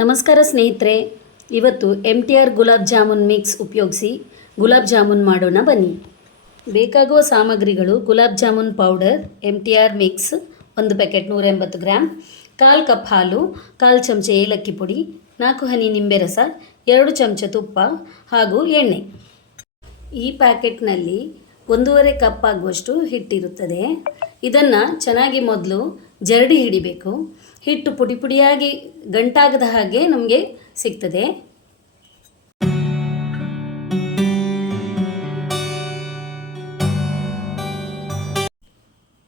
ನಮಸ್ಕಾರ ಸ್ನೇಹಿತರೆ, ಇವತ್ತು MTR ಗುಲಾಬ್ ಜಾಮೂನ್ ಮಿಕ್ಸ್ ಉಪಯೋಗಿಸಿ ಗುಲಾಬ್ ಜಾಮೂನ್ ಮಾಡೋಣ ಬನ್ನಿ. ಬೇಕಾಗುವ ಸಾಮಗ್ರಿಗಳು: gulab jamun powder MTR mix 1 packet 180 gram, 1/4 cup ಹಾಲು, 1/4 ಚಮಚ ಏಲಕ್ಕಿ ಪುಡಿ, 4 ಹನಿ ನಿಂಬೆ ರಸ, 2 ಚಮಚ ತುಪ್ಪ ಹಾಗೂ ಎಣ್ಣೆ. ಈ ಪ್ಯಾಕೆಟ್ನಲ್ಲಿ 1.5 ಕಪ್ ಆಗುವಷ್ಟು ಹಿಟ್ಟಿರುತ್ತದೆ. ಇದನ್ನು ಚೆನ್ನಾಗಿ ಮೊದಲು ಜರಡಿ ಹಿಡಿಬೇಕು. ಹಿಟ್ಟು ಪುಡಿ ಪುಡಿಯಾಗಿ ಗಂಟಾಗದ ಹಾಗೆ ನಮಗೆ ಸಿಗ್ತದೆ.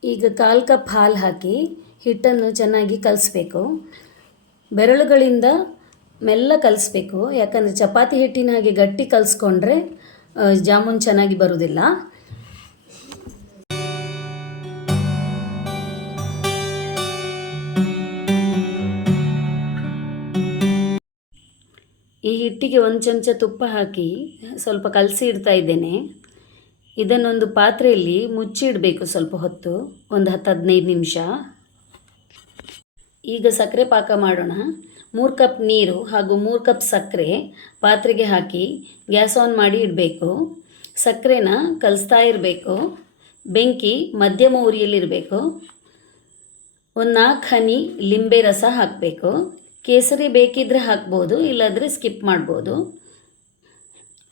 ಈಗ 1/4 ಕಪ್ ಹಾಲು ಹಾಕಿ ಹಿಟ್ಟನ್ನು ಚೆನ್ನಾಗಿ ಕಲಿಸ್ಬೇಕು. ಬೆರಳುಗಳಿಂದ ಮೆಲ್ಲ ಕಲಿಸ್ಬೇಕು, ಯಾಕಂದರೆ ಚಪಾತಿ ಹಿಟ್ಟಿನ ಹಾಗೆ ಗಟ್ಟಿ ಕಲಿಸ್ಕೊಂಡ್ರೆ ಜಾಮೂನ್ ಚೆನ್ನಾಗಿ ಬರುವುದಿಲ್ಲ. ಈ ಹಿಟ್ಟಿಗೆ 1 ಚಮಚ ತುಪ್ಪ ಹಾಕಿ ಸ್ವಲ್ಪ ಕಲಸಿ ಇಡ್ತಾ ಇದ್ದೇನೆ. ಇದನ್ನೊಂದು ಪಾತ್ರೆಯಲ್ಲಿ ಮುಚ್ಚಿಡಬೇಕು ಸ್ವಲ್ಪ ಹೊತ್ತು, ಒಂದು 10-15 ನಿಮಿಷ. ಈಗ ಸಕ್ಕರೆ ಪಾಕ ಮಾಡೋಣ. 3 ಕಪ್ ನೀರು ಹಾಗೂ 3 ಕಪ್ ಸಕ್ಕರೆ ಪಾತ್ರೆಗೆ ಹಾಕಿ ಗ್ಯಾಸ್ ಆನ್ ಮಾಡಿ ಇಡಬೇಕು. ಸಕ್ಕರೆನ ಕಲಿಸ್ತಾ ಇರಬೇಕು. ಬೆಂಕಿ ಮಧ್ಯಮ ಉರಿಯಲ್ಲಿರಬೇಕು. ಒಂದು 4 ಹನಿ ಲಿಂಬೆ ರಸ ಹಾಕಬೇಕು. ಕೇಸರಿ ಬೇಕಿದ್ದರೆ ಹಾಕ್ಬೋದು, ಇಲ್ಲಾಂದರೆ ಸ್ಕಿಪ್ ಮಾಡ್ಬೋದು.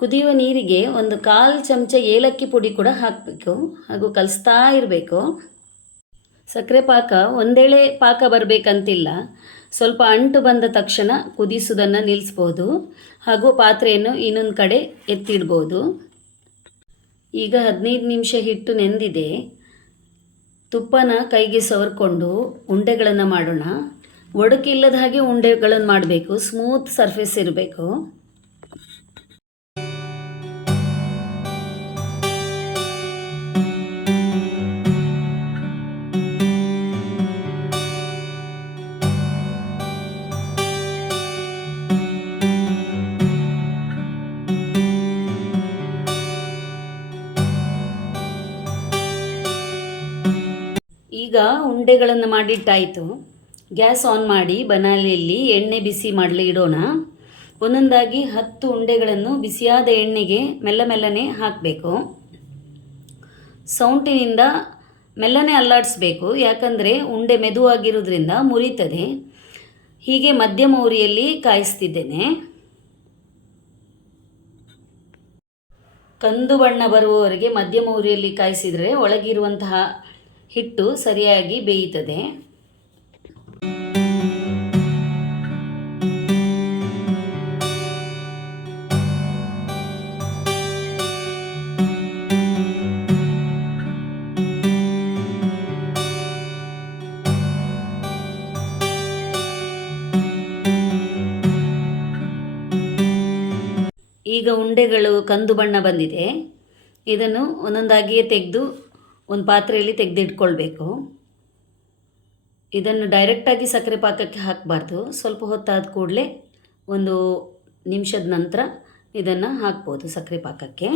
ಕುದಿಯುವ ನೀರಿಗೆ 1/4 ಚಮಚ ಏಲಕ್ಕಿ ಪುಡಿ ಕೂಡ ಹಾಕಬೇಕು ಹಾಗೂ ಕಲಿಸ್ತಾ ಇರಬೇಕು. ಸಕ್ಕರೆ ಪಾಕ ಒಂದೇಳೆ ಪಾಕ ಬರಬೇಕಂತಿಲ್ಲ. ಸ್ವಲ್ಪ ಅಂಟು ಬಂದ ತಕ್ಷಣ ಕುದಿಸೋದನ್ನು ನಿಲ್ಲಿಸ್ಬೋದು ಹಾಗೂ ಪಾತ್ರೆಯನ್ನು ಇನ್ನೊಂದು ಕಡೆ ಎತ್ತಿಡ್ಬೋದು. ಈಗ 15 ನಿಮಿಷ ಹಿಟ್ಟು ನೆಂದಿದೆ. ತುಪ್ಪನ ಕೈಗೆ ಸವರ್ಕೊಂಡು ಉಂಡೆಗಳನ್ನು ಮಾಡೋಣ. ಒಡಕಿಲ್ಲದ ಹಾಗೆ ಉಂಡೆಗಳನ್ನು ಮಾಡಬೇಕು. ಸ್ಮೂತ್ ಸರ್ಫೇಸ್ ಇರಬೇಕು. ಈಗ ಉಂಡೆಗಳನ್ನು ಮಾಡಿಟ್ಟಾಯಿತು. ಗ್ಯಾಸ್ ಆನ್ ಮಾಡಿ ಬನಾಲಿಯಲ್ಲಿ ಎಣ್ಣೆ ಬಿಸಿ ಮಾಡಲಿ ಇಡೋಣ. ಒಂದೊಂದಾಗಿ 10 ಉಂಡೆಗಳನ್ನು ಬಿಸಿಯಾದ ಎಣ್ಣೆಗೆ ಮೆಲ್ಲನೆ ಹಾಕಬೇಕು. ಸೌಂಟಿನಿಂದ ಮೆಲ್ಲನೆ ಅಲ್ಲಾಡಿಸ್ಬೇಕು, ಯಾಕಂದರೆ ಉಂಡೆ ಮೆದುವಾಗಿರೋದ್ರಿಂದ ಮುರಿತದೆ. ಹೀಗೆ ಮಧ್ಯಮ ಉರಿಯಲ್ಲಿ ಕಾಯಿಸ್ತಿದ್ದೇನೆ. ಕಂದು ಬಣ್ಣ ಬರುವವರೆಗೆ ಮಧ್ಯಮ ಉರಿಯಲ್ಲಿ ಕಾಯಿಸಿದರೆ ಒಳಗಿರುವಂತಹ ಹಿಟ್ಟು ಸರಿಯಾಗಿ ಬೇಯುತ್ತದೆ. ಈಗ ಉಂಡೆಗಳು ಕಂದು ಬಣ್ಣ ಬಂದಿದೆ. ಇದನ್ನು ಒಂದೊಂದಾಗಿಯೇ ತೆಗೆದು ಒಂದು ಪಾತ್ರೆಯಲ್ಲಿ ತೆಗೆದಿಟ್ಕೊಳ್ಬೇಕು. ಇದನ್ನು ಡೈರೆಕ್ಟಾಗಿ ಸಕ್ಕರೆ ಪಾಕಕ್ಕೆ ಹಾಕಬಾರ್ದು. ಸ್ವಲ್ಪ ಹೊತ್ತಾದ ಕೂಡಲೇ 1 ನಿಮಿಷದ ನಂತರ ಇದನ್ನು ಹಾಕ್ಬೋದು ಸಕ್ಕರೆ ಪಾಕಕ್ಕೆ.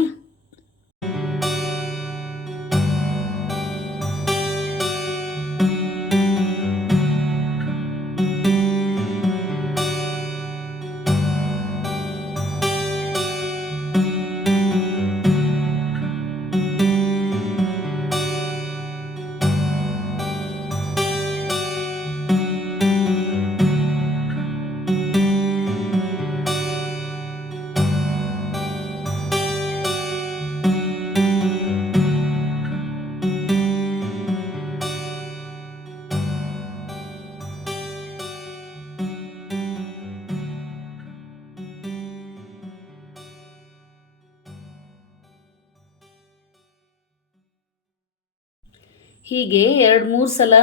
ಹೀಗೆ 2-3 ಸಲ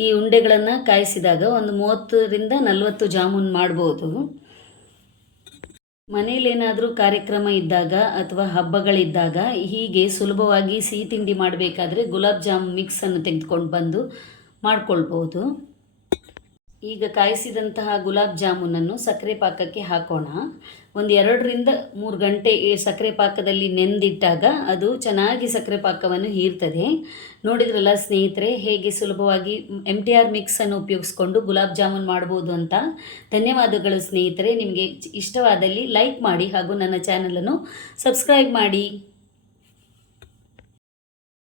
ಈ ಉಂಡೆಗಳನ್ನು ಕಾಯಿಸಿದಾಗ ಒಂದು 30ರಿಂದ 40 ಜಾಮೂನ್ ಮಾಡ್ಬೋದು. ಮನೇಲೇನಾದರೂ ಕಾರ್ಯಕ್ರಮ ಇದ್ದಾಗ ಅಥವಾ ಹಬ್ಬಗಳಿದ್ದಾಗ ಹೀಗೆ ಸುಲಭವಾಗಿ ಸಿಹಿ ತಿಂಡಿ ಮಾಡಬೇಕಾದ್ರೆ ಗುಲಾಬ್ ಜಾಮೂನ್ ಮಿಕ್ಸನ್ನು ತೆಗೆದುಕೊಂಡು ಬಂದು ಮಾಡ್ಕೊಳ್ಬೋದು. ಈಗ ಕಾಯಿಸಿದಂತಹ ಗುಲಾಬ್ ಜಾಮೂನನ್ನು ಸಕ್ಕರೆ ಪಾಕಕ್ಕೆ ಹಾಕೋಣ. ಒಂದು 2-3 ಗಂಟೆ ಈ ಸಕ್ಕರೆ ಪಾಕದಲ್ಲಿ ನೆಂದಿಟ್ಟಾಗ ಅದು ಚೆನ್ನಾಗಿ ಸಕ್ಕರೆ ಪಾಕವನ್ನು ಹೀರ್ತದೆ. ನೋಡಿದ್ರಲ್ಲ ಸ್ನೇಹಿತರೆ, ಹೇಗೆ ಸುಲಭವಾಗಿ MTR ಮಿಕ್ಸನ್ನು ಉಪಯೋಗಿಸ್ಕೊಂಡು ಗುಲಾಬ್ ಜಾಮೂನ್ ಮಾಡ್ಬೋದು ಅಂತ. ಧನ್ಯವಾದಗಳು ಸ್ನೇಹಿತರೆ. ನಿಮಗೆ ಇಷ್ಟವಾದಲ್ಲಿ ಲೈಕ್ ಮಾಡಿ ಹಾಗೂ ನನ್ನ ಚಾನಲನ್ನು ಸಬ್ಸ್ಕ್ರೈಬ್ ಮಾಡಿ.